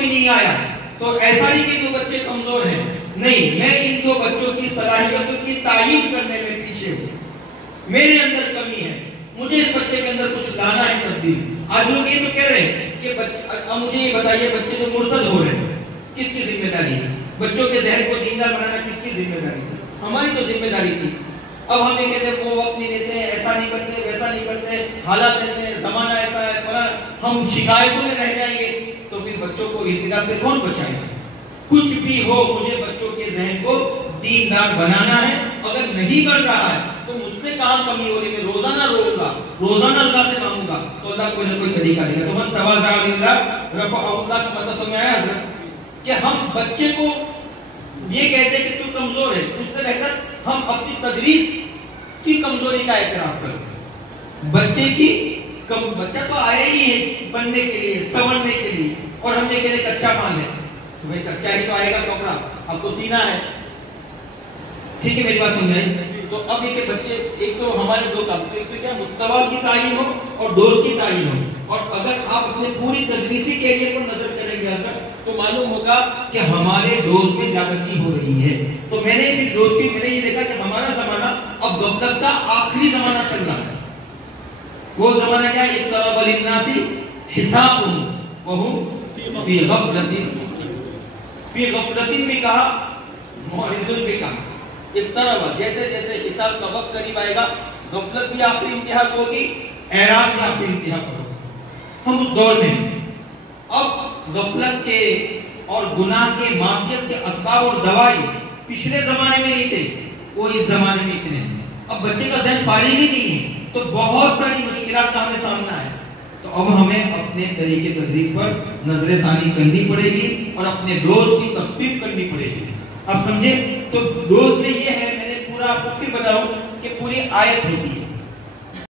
بھی نہیں آیا تو ایسا نہیں کہ دو بچے کمزور ہیں، نہیں، میں ان دو بچوں کی صلاحیتوں کی تعیین کرنے میں پیچھے ہوں، میرے اندر کمی ہے، مجھے اس بچے کے اندر کچھ لانا ہے تبدیل۔ آج لوگ یہ تو کہہ رہے ہیں کہ اب مجھے یہ بتائیے بچے تو مرتد ہو رہے ہیں، کس کی ذمہ داری ہے؟ بچوں کے ذہن کو دیندار بنانا کس کی ذمہ داری تھی؟ ہماری تو ذمہ داری تھی۔ اب ہم یہ کہتے ہیں وہ وقت نہیں دیتے ہیں، ایسا نہیں کرتے، ویسا نہیں کرتے، حالات ایسے ہیں، زمانہ ایسا ہے، فلاں، ہم شکایتوں میں رہ جائیں گے تو پھر بچوں کو ابتدا سے کون بچائے گا؟ کچھ بھی ہو، مجھے بچوں کے ذہن کو دیندار بنانا ہے، اگر نہیں بن رہا ہے تو مجھ سے کہاں کمی ہو رہی ہے، میں روزانہ روؤں گا، روزانہ اللہ سے مانگوں گا تو اللہ کوئی نہ کوئی طریقہ دے گا۔ تو من تواضع للہ رفعہ اللہ کا مطلب سمجھ آیا حضرت؟ کہ ہم بچے کو یہ کہتے ہیں کہ تو کمزور ہے، اس سے بہتر ہم اپنی تدریس کی کمزوری کا اعتراف کریں۔ بچے کی بچہ تو آیا ہی ہے بننے کے لیے، سنورنے کے لیے، اور ہم یہ کہہ رہے کچا مان لیں تو بھائی کچا ہی تو آئے گا کپڑا، اب تو سینا ہے، ٹھیک ہے میری بات سمجھائیں؟ تو اب یہ کہ بچے ایک تو ہمارے دو کام، ایک تو کیا مستویٰ کی تعین ہو اور ڈوز کی تعین ہو، اور اگر آپ اپنے پوری تدریسی کیریئر پر نظر کریں گے حضرت تو معلوم ہوگا کہ ہمارے ڈوز میں زیادتی ہو رہی ہے۔ تو میں نے پھر ڈوز کی میں نے یہ دیکھا کہ ہمارا زمانہ اب غفلت کا آخری زمانہ چل رہا ہے۔ وہ زمانہ کیا ہے؟ اقترب للناس حسابهم وهم فی غفلت بھی کہا، معرض بھی کہا۔ اقترب جیسے جیسے حساب کا وقت قریب آئے گا غفلت بھی آخری انتہا کو ہوگی، اعراض بھی آخری انتہا کو ہوگا۔ ہم اس دور میں اب غفلت کے اور گناہ کے معصیت کے اسباب اور دوائی پچھلے زمانے میں نہیں تھے، وہ اس زمانے میں اتنے ہیں۔ اب بچے کا ذہن فارغ ہی نہیں ہے تو بہت ساری مشکلات کا ہمیں سامنا ہے۔ تو اب ہمیں اپنے طریقے تدریس پر نظر ثانی کرنی پڑے گی اور اپنے ڈوز کی تخفیف کرنی پڑے گی۔ آپ سمجھے؟ تو ڈوز میں یہ ہے، میں نے پورا آپ کو پھر بتاؤں کہ پوری آیت ہوتی ہے،